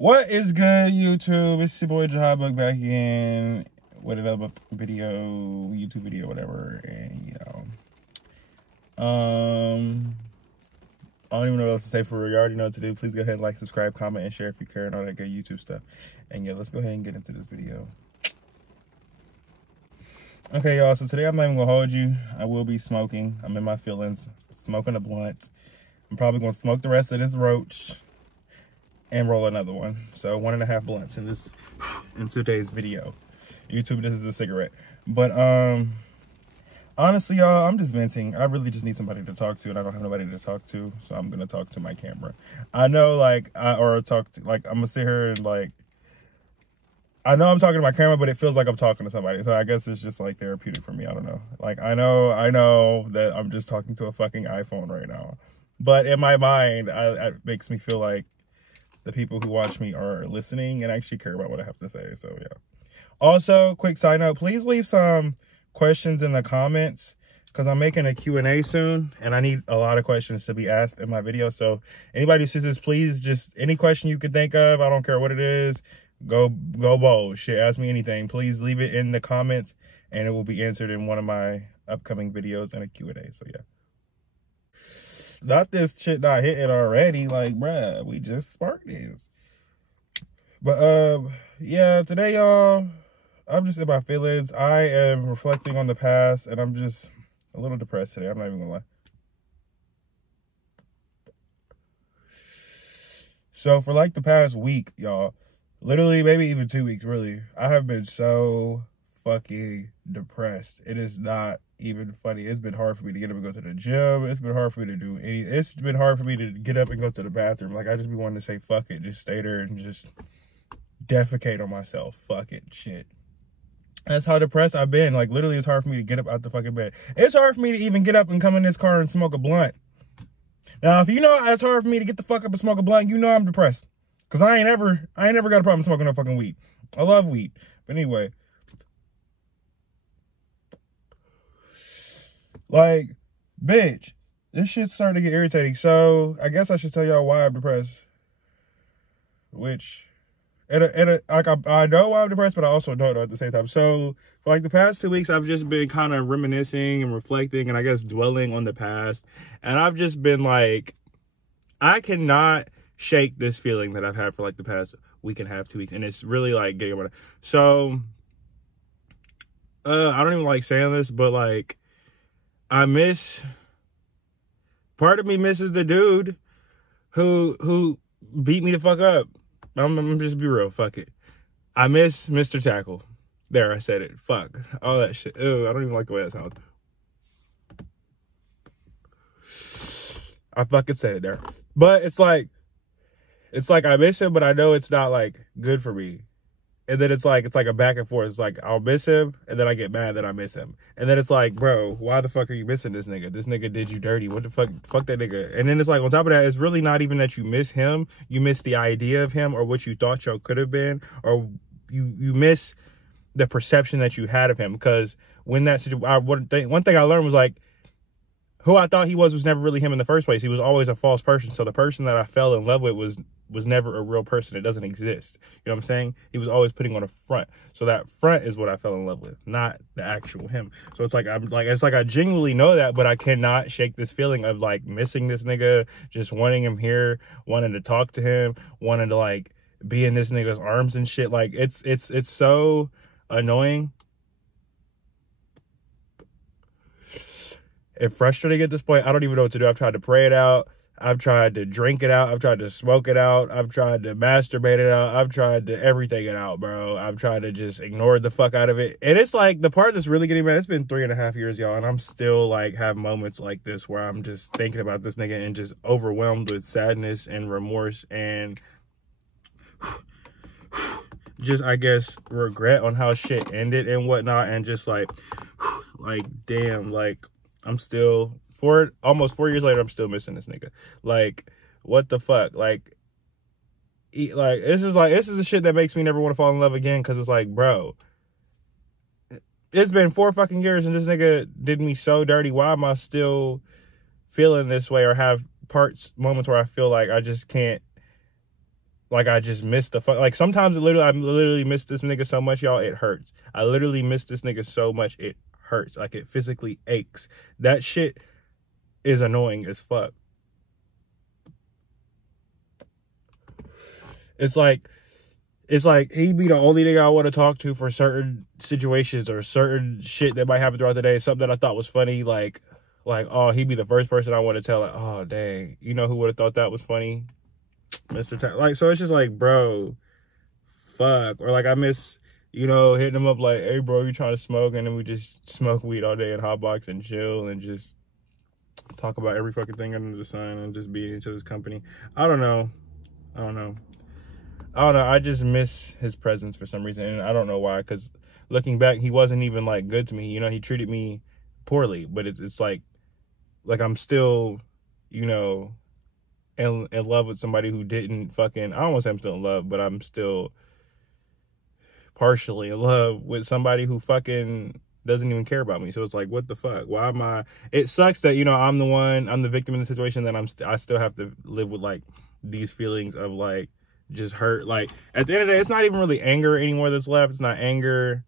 What is good, YouTube? It's your boy Jahab back again with another video, YouTube video, whatever. And I don't even know what else to say for real. You already know what to do. Please go ahead and like, subscribe, comment, and share if you care, and all that good YouTube stuff. And yeah, let's go ahead and get into this video. Okay, y'all. So today I'm not even gonna hold you. I will be smoking. I'm in my feelings. Smoking a blunt. I'm probably gonna smoke the rest of this roach and roll another one. So 1.5 blunts in today's video. YouTube, this is a cigarette. But honestly, y'all, I'm just venting. I really just need somebody to talk to, and I don't have nobody to talk to, so I'm gonna talk to my camera. I know, I'm gonna sit here and I know I'm talking to my camera, but it feels like I'm talking to somebody. So I guess it's just like therapeutic for me. I don't know. I know that I'm just talking to a fucking iPhone right now. But in my mind, it makes me feel like the people who watch me are listening and actually care about what I have to say. So yeah. Also, quick side note, please leave some questions in the comments because I'm making a Q&A soon and I need a lot of questions to be asked in my video. So anybody who sees this, please just any question you can think of, I don't care what it is, go bold. Shit, ask me anything. Please leave it in the comments and it will be answered in one of my upcoming videos and a Q&A. So yeah. Not this shit not hitting already. Like, bruh, we just sparked this. But yeah, today, y'all, I'm just in my feelings. I am reflecting on the past and I'm just a little depressed today. I'm not even gonna lie. So for like the past week, y'all, literally maybe even 2 weeks, really, I have been so fucking depressed. It is not even funny. It's been hard for me to get up and go to the gym. It's been hard for me to do it's been hard for me to get up and go to the bathroom. Like, I just be wanting to say, fuck it, just stay there and just defecate on myself. Fuck it, shit. That's how depressed I've been. Like, literally, it's hard for me to get up out the fucking bed. It's hard for me to even get up and come in this car and smoke a blunt. Now, if you know it's hard for me to get the fuck up and smoke a blunt, you know I'm depressed. Because I ain't ever got a problem smoking no fucking weed. I love weed. But anyway. Like, bitch, this shit's starting to get irritating. So, I guess I should tell y'all why I'm depressed. Which, I know why I'm depressed, but I also don't know at the same time. So, for like the past 2 weeks, I've just been kind of reminiscing and reflecting and I guess dwelling on the past. And I've just been like, I cannot shake this feeling that I've had for like the past week and a half, 2 weeks. And it's really like getting on. So, I don't even like saying this, but like, part of me misses the dude who beat me the fuck up. I'm just be real, fuck it. I miss Mr. Tackle. There, I said it. Fuck. All that shit. Ew, I don't even like the way that sounds. I fucking said it there. But it's like I miss him, but I know it's not like good for me. And then it's like a back and forth. It's like, I'll miss him, and then I get mad that I miss him. And then it's like, bro, why the fuck are you missing this nigga? This nigga did you dirty. What the fuck? Fuck that nigga. And then it's like, on top of that, it's really not even that you miss him. You miss the idea of him or what you thought y'all could have been. Or you miss the perception that you had of him. Because when that situation, one thing I learned was like, who I thought he was never really him in the first place. He was always a false person. So the person that I fell in love with was never a real person. It doesn't exist. You know what I'm saying? He was always putting on a front. So that front is what I fell in love with, not the actual him. So it's like I genuinely know that, but I cannot shake this feeling of like missing this nigga, just wanting him here, wanting to talk to him, wanting to like be in this nigga's arms and shit. Like it's so annoying and frustrating at this point. I don't even know what to do. I've tried to pray it out. I've tried to drink it out. I've tried to smoke it out. I've tried to masturbate it out. I've tried to everything it out, bro. I've tried to just ignore the fuck out of it. And it's like the part that's really getting mad. It's been 3.5 years, y'all. And I'm still like have moments like this where I'm just thinking about this nigga and just overwhelmed with sadness and remorse and just, I guess, regret on how shit ended and whatnot. And just like damn, like I'm still... almost 4 years later, I'm still missing this nigga. Like, what the fuck? Like, this is the shit that makes me never want to fall in love again. Cause it's like, bro, it's been 4 fucking years and this nigga did me so dirty. Why am I still feeling this way or have moments where I feel like I just can't like I just missed the fuck. Like sometimes I literally miss this nigga so much, y'all, it hurts. I literally miss this nigga so much, it hurts. Like it physically aches. That shit is annoying as fuck. It's like he'd be the only nigga I want to talk to for certain situations or certain shit that might happen throughout the day. Something that I thought was funny, like, oh, he'd be the first person I want to tell, like, oh, dang, you know who would have thought that was funny? Mr. Like, so it's just like, bro, fuck. Or like I miss, you know, hitting him up like, hey, bro, you trying to smoke? And then we just smoke weed all day and hotbox and chill and just talk about every fucking thing under the sun and just be in each other's company. I don't know. I just miss his presence for some reason, and I don't know why, because looking back, he wasn't even, like, good to me. You know, he treated me poorly, but it's like I'm still, you know, in love with somebody who didn't fucking, I don't want to say I'm still in love, but I'm still partially in love with somebody who fucking doesn't even care about me. So it's like, what the fuck? Why am I? It sucks that, you know, I'm the victim in the situation, that I still have to live with, like, these feelings of, like, just hurt. Like, at the end of the day, it's not even really anger anymore that's left. It's not anger.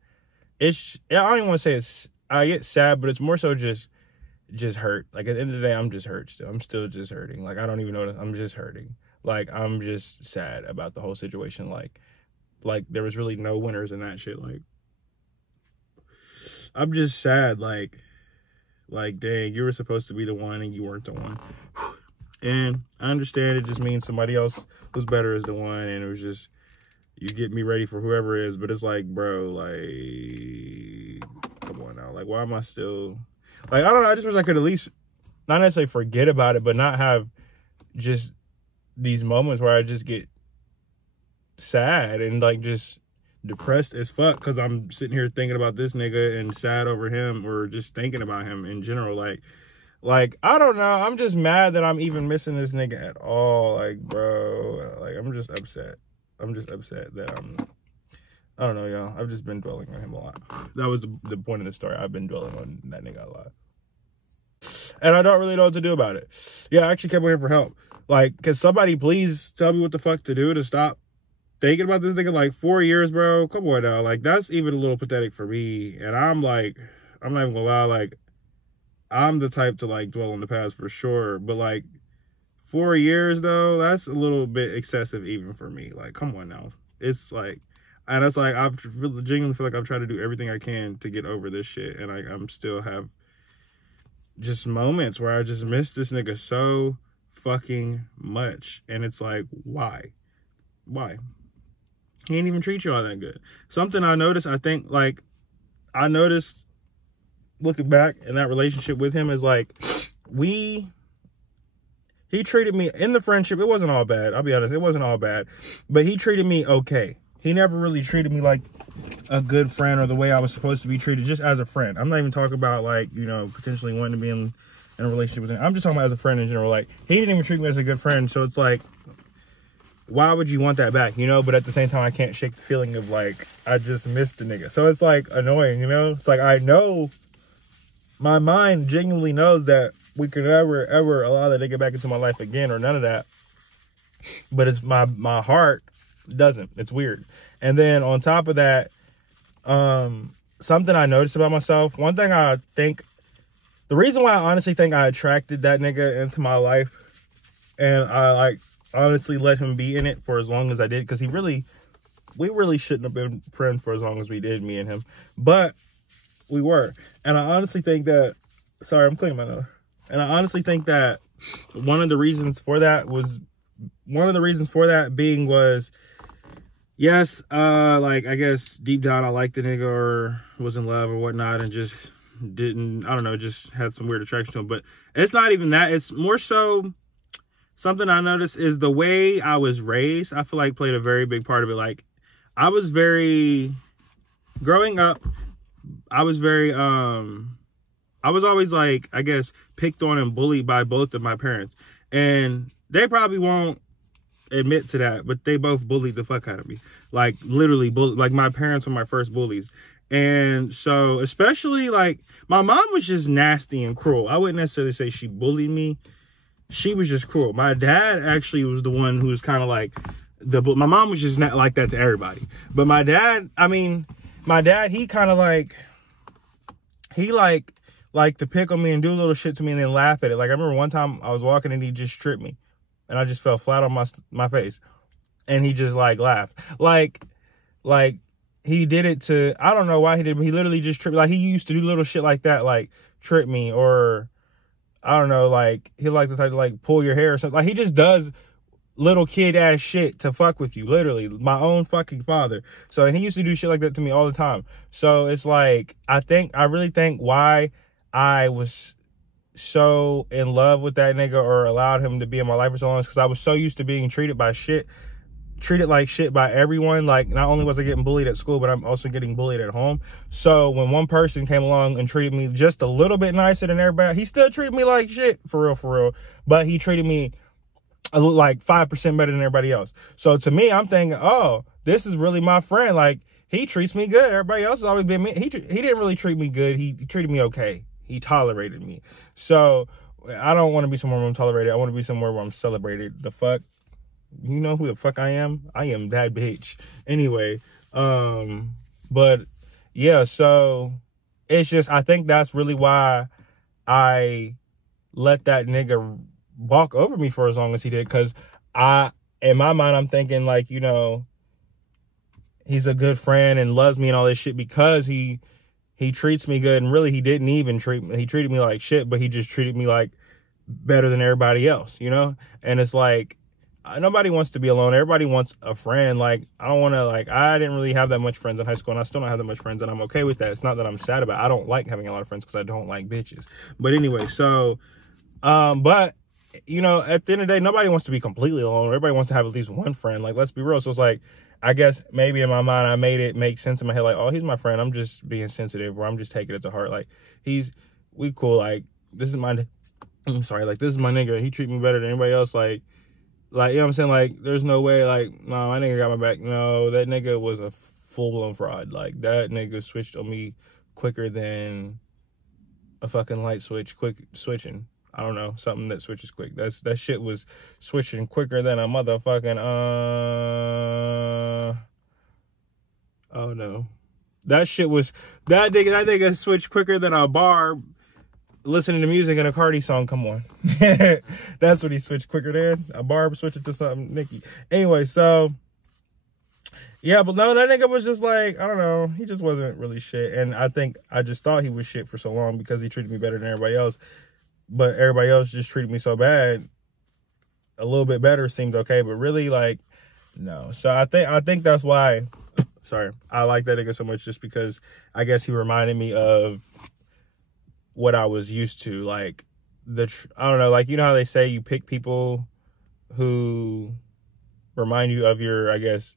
I don't even want to say I get sad, but it's more so just hurt. Like, at the end of the day, I'm just hurt still. I'm still just hurting. Like, I don't even know that I'm just hurting. Like, I'm just sad about the whole situation. Like there was really no winners in that shit. Like, I'm just sad. Like, dang, you were supposed to be the one and you weren't the one. And I understand it just means somebody else who's better is the one, and it was just, you get me ready for whoever it is. But it's like, bro, like, come on now. Like, why am I still, like, I don't know. I just wish I could at least, not necessarily forget about it, but not have just these moments where I just get sad and, like, just depressed as fuck because I'm sitting here thinking about this nigga and sad over him, or just thinking about him in general. Like, I don't know. I'm just mad that I'm even missing this nigga at all. Like, bro, like, I'm just upset. I'm just upset that I don't know, y'all. I've just been dwelling on him a lot. That was the point of the story. I've been dwelling on that nigga a lot. And I don't really know what to do about it. Yeah, I actually kept waiting for help. Like, can somebody please tell me what the fuck to do to stop thinking about this nigga? Like, 4 years, bro. Come on now. Like, that's even a little pathetic for me. And I'm like, I'm not even gonna lie, like, I'm the type to, like, dwell on the past for sure. But, like, 4 years, though, that's a little bit excessive even for me. Like, come on now. It's, like, and it's, like, I've really genuinely feel like I've tried to do everything I can to get over this shit. And, like, I'm still have just moments where I just miss this nigga so fucking much. And it's, like, why? Why? He ain't even treat you all that good. Something I noticed, I think, like, I noticed looking back in that relationship with him is, like, he treated me in the friendship. It wasn't all bad. I'll be honest. It wasn't all bad, but he treated me okay. He never really treated me like a good friend or the way I was supposed to be treated, just as a friend. I'm not even talking about, like, you know, potentially wanting to be in a relationship with him. I'm just talking about as a friend in general. Like, he didn't even treat me as a good friend. So it's like, why would you want that back, you know? But at the same time, I can't shake the feeling of, like, I just missed the nigga. So it's, like, annoying, you know? It's like, I know, my mind genuinely knows that we could never, ever allow that nigga back into my life again, or none of that. But it's my heart doesn't. It's weird. And then on top of that, something I noticed about myself, one thing I think, the reason why I honestly think I attracted that nigga into my life, and I, like, honestly let him be in it for as long as I did, because we really shouldn't have been friends for as long as we did, me and him, but we were. And I honestly think that, sorry, I'm cleaning my nose. And I honestly think that one of the reasons for that being was, yes, like, I guess deep down I liked the nigga or was in love or whatnot, and just didn't, I don't know, just had some weird attraction to him. But it's not even that. It's more so, something I noticed is the way I was raised, I feel like played a very big part of it. Like, I was growing up, I was very, I was always, like, I guess, picked on and bullied by both of my parents. And they probably won't admit to that, but they both bullied the fuck out of me. Like, literally, like, my parents were my first bullies. And so, especially, like, my mom was just nasty and cruel. I wouldn't necessarily say she bullied me. She was just cruel. My dad actually was the one who was kind of, like, my mom was just not like that to everybody. But my dad, he kind of like, he like to pick on me and do little shit to me and then laugh at it. Like, I remember one time I was walking and he just tripped me and I just fell flat on my face and he just like laughed. Like he did it to, I don't know why he did, but he literally just tripped. Like, he used to do little shit like that, like trip me, or I don't know, like he likes to type to like pull your hair or something. Like, he just does little kid ass shit to fuck with you, literally. My own fucking father. So, and he used to do shit like that to me all the time. So it's like, I really think why I was so in love with that nigga or allowed him to be in my life for so long is because I was so used to being treated like shit by everyone. Like, not only was I getting bullied at school, but I'm also getting bullied at home. So when one person came along and treated me just a little bit nicer than everybody, he still treated me like shit, for real, but he treated me like 5% better than everybody else. So to me, I'm thinking, oh, this is really my friend. Like, he treats me good. Everybody else has always been me. He didn't really treat me good. He treated me okay. He tolerated me. So I don't want to be somewhere where I'm tolerated. I want to be somewhere where I'm celebrated. The fuck? You know who the fuck I am? I am that bitch. Anyway, but yeah, so it's just, I think that's really why I let that nigga walk over me for as long as he did. Cause in my mind, I'm thinking like, you know, he's a good friend and loves me and all this shit because he treats me good. And really, he didn't even treat me. He treated me like shit, but he just treated me like better than everybody else, you know? And it's like, nobody wants to be alone. Everybody wants a friend. Like, I don't want to, like, I didn't really have that much friends in high school, and I still don't have that much friends, and I'm okay with that. It's not that I'm sad about it. I don't like having a lot of friends because I don't like bitches. But anyway, so, but, you know, at the end of the day, nobody wants to be completely alone. Everybody wants to have at least one friend. Like, let's be real. So it's like, I guess maybe in my mind, I made it make sense in my head. Like, oh, he's my friend. I'm just being sensitive, or I'm just taking it to heart. Like, we cool. Like, this is my nigga. He treat me better than anybody else. Like, you know what I'm saying? Like, there's no way, like, no, my nigga got my back. No, that nigga was a full-blown fraud. Like, that nigga switched on me quicker than a fucking light switch, switching. I don't know, something that switches quick. That shit was switching quicker than a motherfucking, oh no. That nigga switched quicker than a bar listening to music and a Cardi song. Come on. That's what he switched quicker than. A barb switched to something Nicki. Anyway, so yeah, but no, that nigga was just like, I don't know, he just wasn't really shit. And I think I just thought he was shit for so long because he treated me better than everybody else. But everybody else just treated me so bad. A little bit better seemed okay, but really, like, no. So I think that's why, I like that nigga so much, just because I guess he reminded me of what I was used to. Like, I don't know, like, you know how they say you pick people who remind you of your, I guess,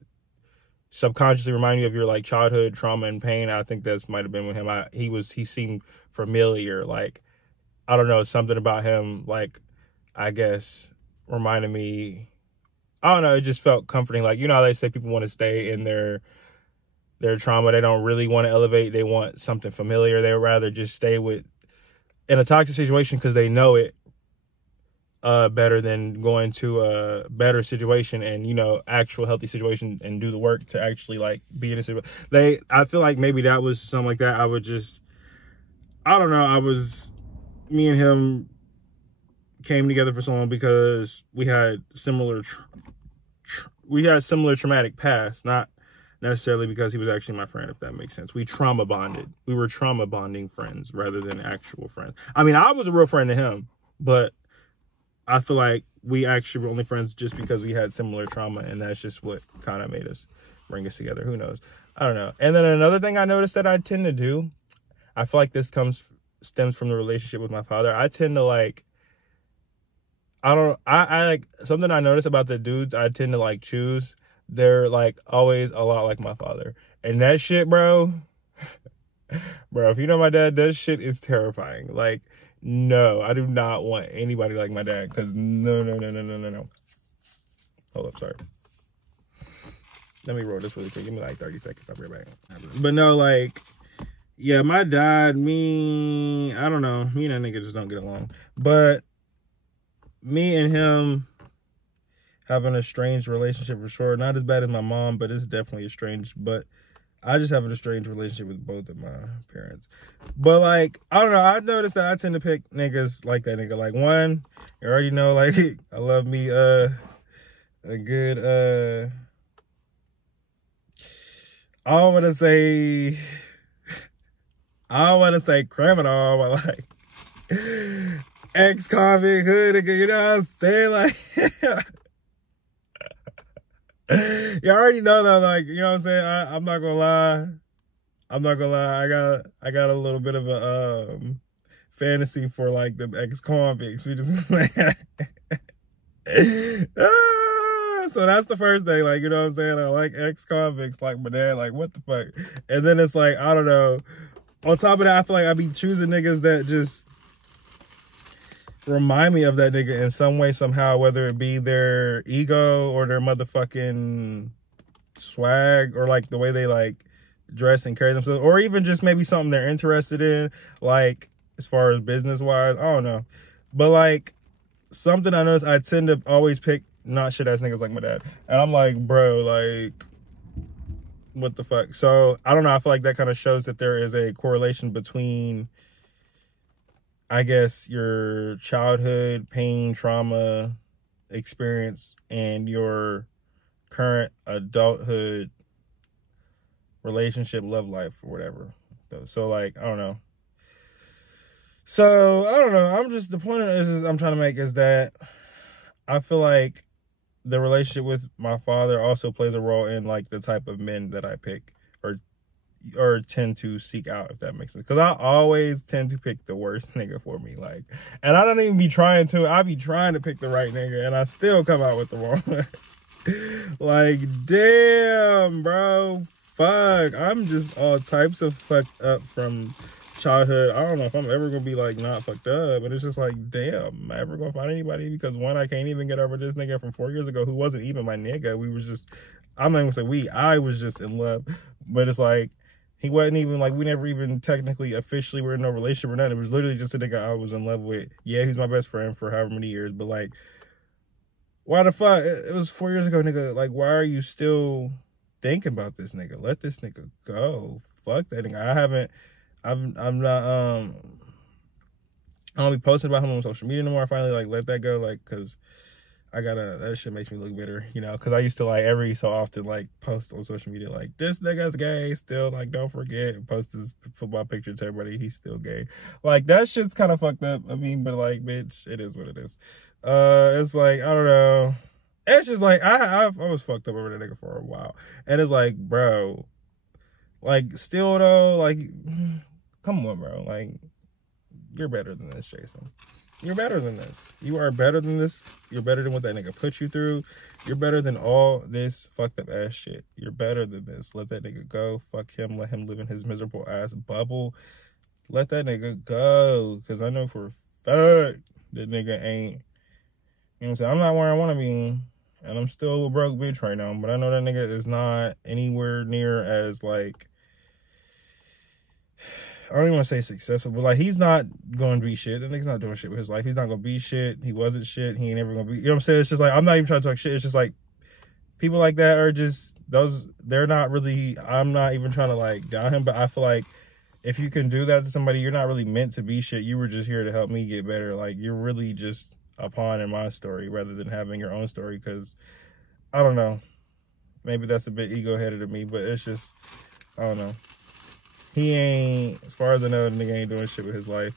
subconsciously remind you of your, like, childhood trauma and pain. I think that's might have been with him. He seemed familiar. Like, I don't know, something about him, like, I guess, reminded me, I don't know, it just felt comforting. Like, you know how they say people want to stay in their trauma. They don't really want to elevate. They want something familiar. They would rather just stay in a toxic situation because they know it better than going to a better situation and, you know, actual healthy situation and do the work to actually, like, be in a situation. I feel like maybe that was something like that. I don't know, me and him came together for so long because we had similar traumatic past, not necessarily because he was actually my friend, if that makes sense. We trauma bonded. We were trauma bonding friends rather than actual friends. I mean, I was a real friend to him, but I feel like we actually were only friends just because we had similar trauma, and that's just what kind of made us bring us together. Who knows? I don't know. And then another thing I noticed that I tend to do, I feel like this stems from the relationship with my father. I tend to, like, I like, something I notice about the dudes I tend to, like, choose, they're, like, always a lot like my father. And that shit, bro, if you know my dad, that shit is terrifying. Like, no, I do not want anybody like my dad, because no. Hold up, sorry. Let me roll this really quick. Give me, like, 30 seconds. I'll be right back. But no, like, yeah, my dad, I don't know. Me and that nigga just don't get along. But me and him having a strange relationship for sure. Not as bad as my mom, but it's definitely estranged. But I just have an estranged relationship with both of my parents. But, like, I don't know. I've noticed that I tend to pick niggas like that nigga. Like, one, you already know, like, I love me a good, I don't want to say criminal, but, like, ex-convict hood nigga, you know what I'm saying? Like, you already know that, like, you know what I'm saying? I'm not gonna lie. I got a little bit of a fantasy for, like, the ex-convicts. We just like, so that's the first thing, like, you know what I'm saying? I like ex-convicts, like my dad, like, what the fuck? And then it's like, I don't know. On top of that, I feel like I be choosing niggas that just remind me of that nigga in some way, somehow, whether it be their ego or their motherfucking swag or, like, the way they, like, dress and carry themselves, or even just maybe something they're interested in, like, as far as business-wise, I don't know. But, like, something I noticed, I tend to always pick not shit-ass niggas like my dad. And I'm like, bro, like, what the fuck? So, I don't know, I feel like that kind of shows that there is a correlation between, I guess, your childhood pain, trauma experience and your current adulthood relationship, love life, or whatever. So, like, I don't know. So, I don't know. The point I'm trying to make is that I feel like the relationship with my father also plays a role in, like, the type of men that I pick or tend to seek out, if that makes sense. Because I always tend to pick the worst nigga for me. Like, and I don't even be trying to. I be trying to pick the right nigga, and I still come out with the wrong one. Like, damn, bro. Fuck. I'm just all types of fucked up from childhood. I don't know if I'm ever gonna be, like, not fucked up, but it's just like, damn, am I ever gonna find anybody? Because, one, I can't even get over this nigga from 4 years ago who wasn't even my nigga. We was just, I'm not even gonna say I was just in love, but it's like, he wasn't even, like, we never even technically officially were in no relationship or nothing. It was literally just a nigga I was in love with. Yeah, he's my best friend for however many years, but, like, why the fuck? It was 4 years ago, nigga. Like, why are you still thinking about this nigga? Let this nigga go. Fuck that nigga. I'm not, I don't be posting about him on social media anymore. I finally, like, let that go, like, because that shit makes me look bitter, you know, because I used to, like, every so often, like, post on social media, like, this nigga's gay, still, like, don't forget, and post his football picture to everybody, he's still gay. Like, that shit's kind of fucked up. I mean, but, like, bitch, it is what it is. It's like, I don't know. It's just, like, I was fucked up over that nigga for a while. And it's like, bro, like, still, though, like, come on, bro. Like, you're better than this, Jason. You're better than this. You are better than this. You're better than what that nigga put you through. You're better than all this fucked up ass shit. You're better than this. Let that nigga go. Fuck him. Let him live in his miserable ass bubble. Let that nigga go. Because I know for a fact that nigga ain't, you know what I'm saying? I'm not where I want to be. And I'm still a broke bitch right now. But I know that nigga is not anywhere near as, like, I don't even want to say successful, but, like, he's not going to be shit. That nigga's not doing shit with his life. He's not going to be shit. He wasn't shit. He ain't ever going to be, you know what I'm saying? It's just like, I'm not even trying to talk shit. It's just like, people like that are just, they're not really, I'm not even trying to, like, down him, but I feel like if you can do that to somebody, you're not really meant to be shit. You were just here to help me get better. Like, you're really just a pawn in my story rather than having your own story, because, I don't know. Maybe that's a bit ego-headed of me, but it's just, I don't know. He ain't, as far as I know, the nigga ain't doing shit with his life.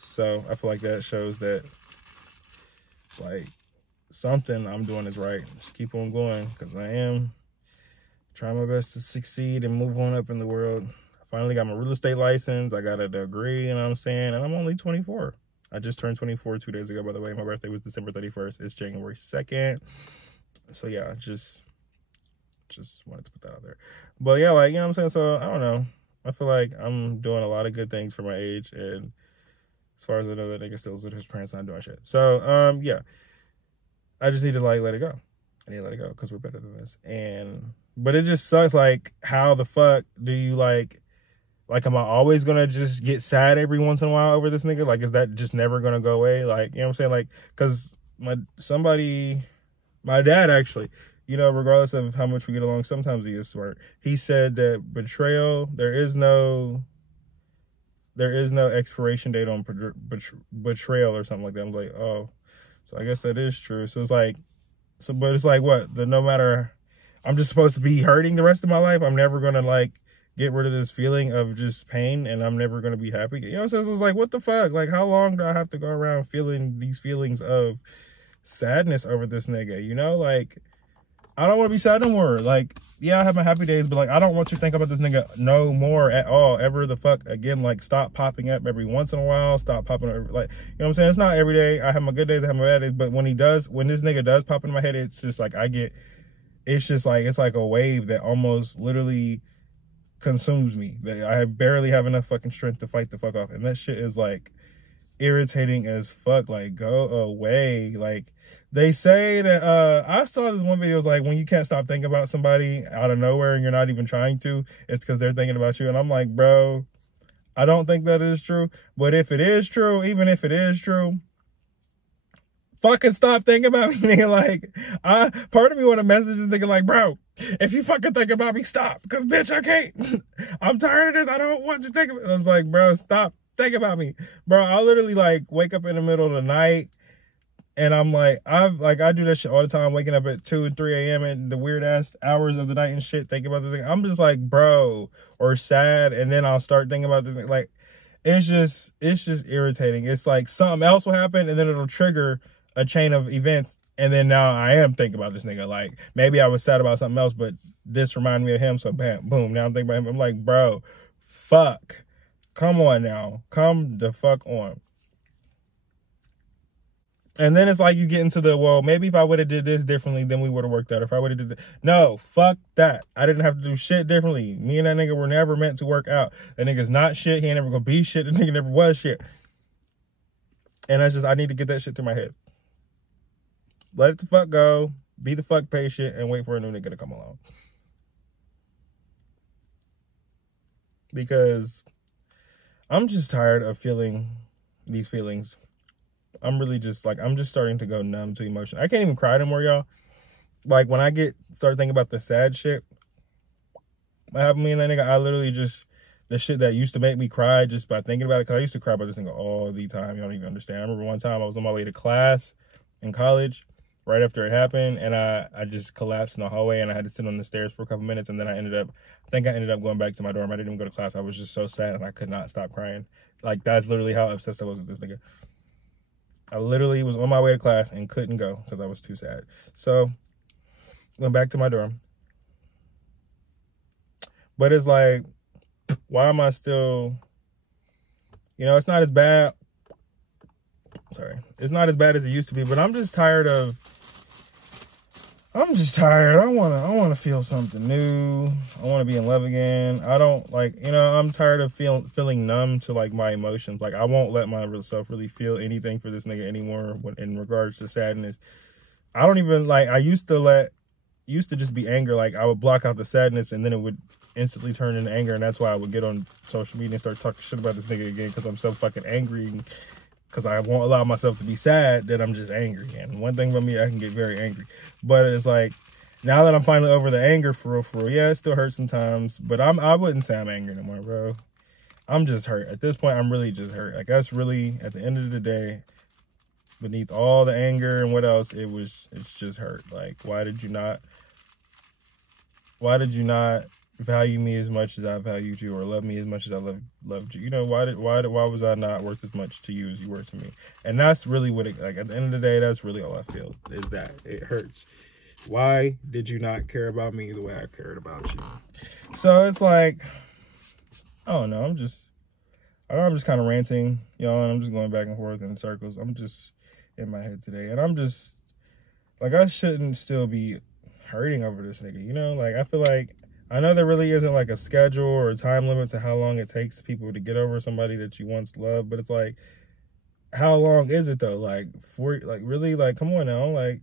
So I feel like that shows that, like, something I'm doing is right. Just keep on going, because I am trying my best to succeed and move on up in the world. I finally got my real estate license. I got a degree, you know what I'm saying? And I'm only 24. I just turned 24 2 days ago, by the way. My birthday was December 31st. It's January 2nd. So, yeah, just wanted to put that out there. But, yeah, like, you know what I'm saying? So, I don't know. I feel like I'm doing a lot of good things for my age, and as far as I know, that nigga still lives with his parents, not doing shit. So, yeah, I just need to, like, let it go. I need to let it go, because we're better than this. But it just sucks, like, how the fuck do you, like, am I always gonna just get sad every once in a while over this nigga? Like, is that just never gonna go away? Like, you know what I'm saying? Like, because my My dad, actually, you know, regardless of how much we get along, sometimes he is smart. He said that betrayal, there is no expiration date on betrayal or something like that. I'm like, oh, so I guess that is true. So it's like, but it's like what? No matter, I'm just supposed to be hurting the rest of my life. I'm never going to like get rid of this feeling of just pain, and I'm never going to be happy. You know what I'm saying? So it's like, what the fuck? Like, how long do I have to go around feeling these feelings of sadness over this nigga? You know, like, I don't want to be sad no more. Like, yeah, I have my happy days, but like, I don't want to think about this nigga no more at all, ever the fuck again. Like, stop popping up every once in a while. Stop popping up, like, you know what I'm saying? It's not every day. I have my good days, I have my bad days, but when this nigga does pop into my head, it's just like, it's just like, it's like a wave that almost literally consumes me. I barely have enough fucking strength to fight the fuck off. And that shit is like irritating as fuck. Like, go away. Like, they say that, I saw this one video, it's like, when you can't stop thinking about somebody out of nowhere and you're not even trying to, it's because they're thinking about you. And I'm like, bro, I don't think that is true. But if it is true, even if it is true, fucking stop thinking about me, nigga. Like, part of me want to message this nigga like, bro, if you fucking think about me, stop. Because, bitch, I can't. I'm tired of this. I don't want you to think about it. I was like, bro, stop thinking about me. Bro, I literally, like, wake up in the middle of the night, and I'm like, I do that shit all the time, waking up at 2 and 3 a.m. in the weird-ass hours of the night and shit, thinking about this thing. I'm just like, bro, or sad, and then I'll start thinking about this thing. Like, it's just irritating. It's like something else will happen, and then it'll trigger a chain of events, and then now I am thinking about this nigga. Like, maybe I was sad about something else, but this reminded me of him, so bam, boom, now I'm thinking about him. I'm like, bro, fuck. Come on now. Come the fuck on. And then it's like you get into the, well, maybe if I would have did this differently, then we would have worked out. If I would have did that. No, fuck that. I didn't have to do shit differently. Me and that nigga were never meant to work out. That nigga's not shit. He ain't never gonna be shit. The nigga never was shit. And I need to get that shit through my head. Let it the fuck go. Be the fuck patient and wait for a new nigga to come along. Because I'm just tired of feeling these feelings. I'm really just like, I'm just starting to go numb to emotion. I can't even cry anymore, y'all. Like, when I start thinking about the sad shit, what happened to me and that nigga, I literally just, the shit that used to make me cry just by thinking about it, because I used to cry about this nigga all the time. You don't even understand. I remember one time I was on my way to class in college right after it happened, and I just collapsed in the hallway, and I had to sit on the stairs for a couple minutes, and then I ended up going back to my dorm. I didn't even go to class. I was just so sad, and I could not stop crying. Like, that's literally how obsessed I was with this nigga. I literally was on my way to class and couldn't go because I was too sad. So, went back to my dorm. But it's like, why am I still, you know, it's not as bad. Sorry. It's not as bad as it used to be, but I'm just tired. I want to feel something new. I want to be in love again. I don't like, you know, I'm tired of feeling numb to like my emotions. Like, I won't let myself really feel anything for this nigga anymore in regards to sadness. I don't even like, I used to just be anger. Like, I would block out the sadness and then it would instantly turn into anger. And that's why I would get on social media and start talking shit about this nigga again, because I'm so fucking angry. Because I won't allow myself to be sad, that I'm just angry. And one thing about me, I can get very angry. But it's like, now that I'm finally over the anger for real, yeah, it still hurts sometimes. But I wouldn't say I'm angry anymore, bro. I'm just hurt. At this point, I'm really just hurt. Like, that's really, at the end of the day, beneath all the anger and what else, it's just hurt. Like, why did you not value me as much as I valued you, or love me as much as I loved you? You know, why was I not worth as much to you as you were to me? And that's really what it, like, at the end of the day, that's really all I feel, is that it hurts. Why did you not care about me the way I cared about you? So it's like, I don't know, I'm just kind of ranting, you know, and I'm just going back and forth in circles. I'm just in my head today, and I'm just like, I shouldn't still be hurting over this nigga, you know? Like, I feel like, I know there really isn't like a schedule or a time limit to how long it takes people to get over somebody that you once loved, but it's like, how long is it though? Like, really, like, come on now, like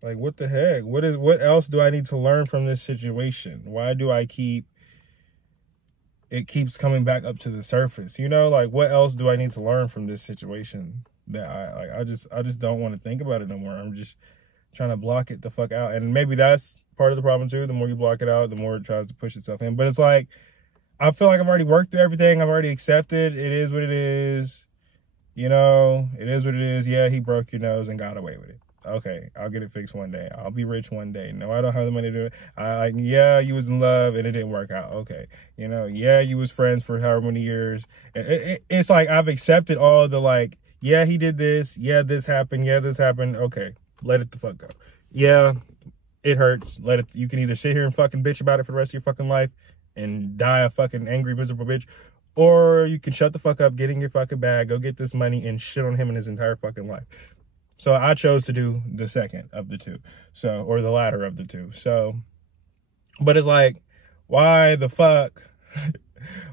what the heck? What else do I need to learn from this situation? Why do it keeps coming back up to the surface? You know, like, what else do I need to learn from this situation that I just don't want to think about it no more? trying to block it the fuck out. And maybe that's part of the problem too. The more you block it out, the more it tries to push itself in. But it's like, I feel like I've already worked through everything. I've already accepted. It is what it is. You know, it is what it is. Yeah, he broke your nose and got away with it. Okay, I'll get it fixed one day. I'll be rich one day. No, I don't have the money to do it. Yeah, you was in love and it didn't work out. Okay, you know, yeah, you was friends for however many years. It's like I've accepted all the like, yeah, he did this. Yeah, this happened. Yeah, this happened. Okay, let it the fuck go. Yeah, it hurts. Let it. You can either sit here and fucking bitch about it for the rest of your fucking life and die a fucking angry, miserable bitch, or you can shut the fuck up, get in your fucking bag, go get this money, and shit on him and his entire fucking life. So I chose to do the second of the two. So, or the latter of the two. So, but it's like, why the fuck?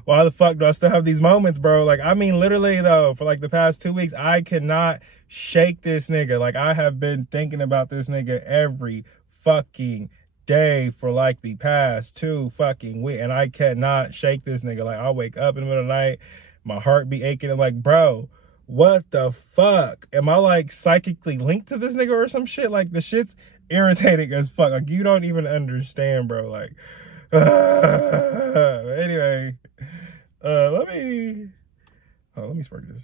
Why the fuck do I still have these moments, bro? Like, I mean, literally, though, for like the past 2 weeks, I cannot shake this nigga. Like, I have been thinking about this nigga every fucking day for like the past 2 fucking weeks, and I cannot shake this nigga. Like, I'll wake up in the middle of the night, my heart be aching. I'm like, bro, what the fuck? Am I like psychically linked to this nigga or some shit? Like, the shit's irritating as fuck. Like, you don't even understand, bro. Like, anyway, let me spark this.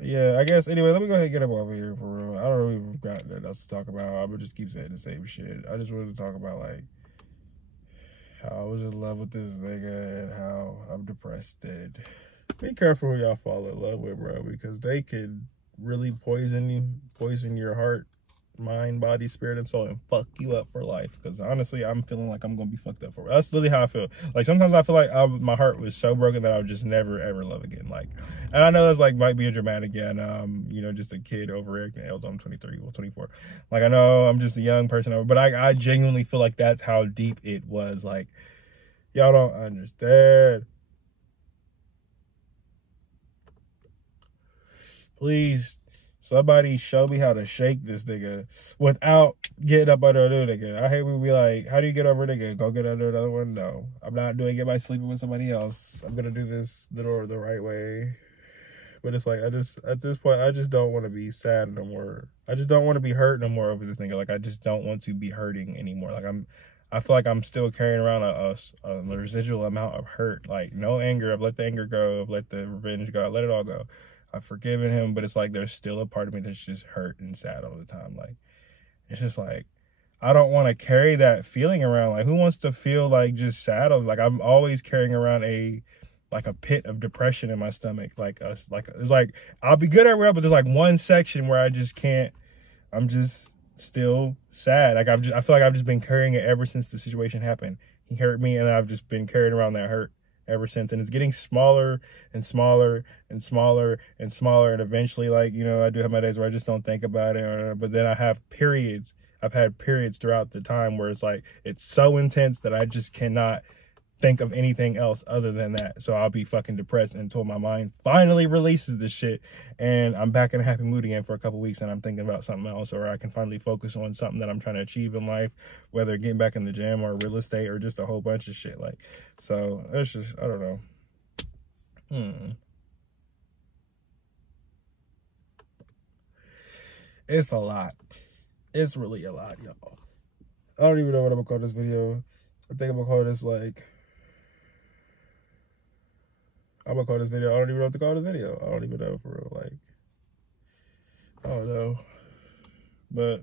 Yeah, I guess, anyway, let me go ahead and get up over here for real. I don't really got that else to talk about. I would just keep saying the same shit. I just wanted to talk about, like, how I was in love with this nigga and how I'm depressed. And be careful who y'all fall in love with, bro, because they could really poison your heart, mind, body, spirit, and soul, and fuck you up for life. Because honestly, I'm feeling like I'm gonna be fucked up for real. That's literally how I feel. Like, sometimes I feel like my heart was so broken that I would just never ever love again. Like, and I know that's like might be a dramatic, and you know, just a kid overreacting. I'm 23, well 24. Like, I know I'm just a young person, but I genuinely feel like that's how deep it was. Like, y'all don't understand. Please, somebody show me how to shake this nigga without getting up under a new nigga. I hate when we be like, how do you get over a nigga? Go get under another one? No, I'm not doing it by sleeping with somebody else. I'm gonna do this the right way. But it's like, at this point, I just don't want to be sad no more. I just don't want to be hurt no more over this nigga. Like, I just don't want to be hurting anymore. Like, I feel like I'm still carrying around a residual amount of hurt. Like, no anger. I've let the anger go. I've let the revenge go. I let it all go. I've forgiven him, but it's like there's still a part of me that's just hurt and sad all the time. Like, it's just like, I don't want to carry that feeling around. Like, who wants to feel like just sad? Like, I'm always carrying around a pit of depression in my stomach. Like, it's like I'll be good everywhere, but there's like one section where I just can't. I'm just still sad. Like, I feel like I've just been carrying it ever since the situation happened. He hurt me, and I've just been carrying around that hurt ever since, and it's getting smaller and smaller and smaller and smaller, and eventually, like, you know, I do have my days where I just don't think about it, but then I have periods. I've had periods throughout the time where it's like, it's so intense that I just cannot think of anything else other than that. So I'll be fucking depressed until my mind finally releases this shit, and I'm back in a happy mood again for a couple weeks, and I'm thinking about something else, or I can finally focus on something that I'm trying to achieve in life, whether getting back in the gym or real estate or just a whole bunch of shit. Like, so it's just, I don't know. It's a lot. It's really a lot, y'all. I don't even know what I'm gonna call this video. I think I'm gonna call this, like, I don't even know what to call this video. I don't even know, for real. Like, I don't know. But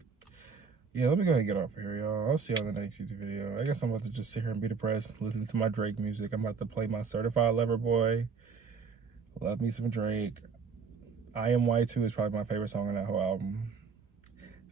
yeah, let me go ahead and get off of here, y'all. I'll see y'all in the next YouTube video. I guess I'm about to just sit here and be depressed, listen to my Drake music. I'm about to play my Certified Lover Boy. Love me some Drake. I Am Y2 is probably my favorite song on that whole album.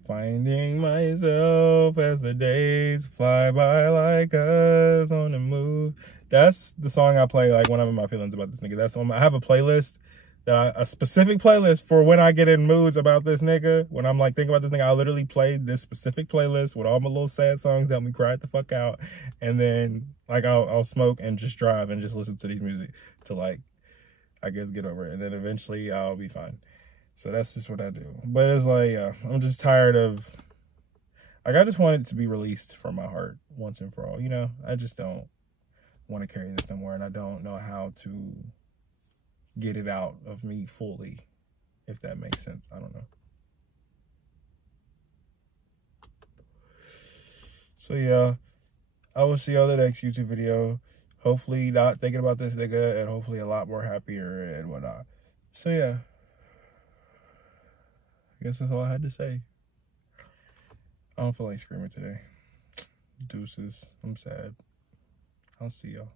Finding myself as the days fly by like us on the move. That's the song I play, like, when I'm in my feelings about this nigga. That's I have a playlist, a specific playlist for when I get in moods about this nigga. When I'm like thinking about this nigga, I literally play this specific playlist with all my little sad songs that help me cry the fuck out. And then, like, I'll smoke and just drive and just listen to these music to, like, I guess get over it. And then eventually I'll be fine. So that's just what I do. But it's like, I'm just tired of, like, I just want it to be released from my heart once and for all, you know? I just don't want to carry this no more, and I don't know how to get it out of me fully. if that makes sense. I don't know. So yeah, I will see you on the next YouTube video. Hopefully not thinking about this nigga, and hopefully a lot more happier and whatnot. So yeah, I guess that's all I had to say. I don't feel like screaming today. Deuces. I'm sad. I'll see y'all.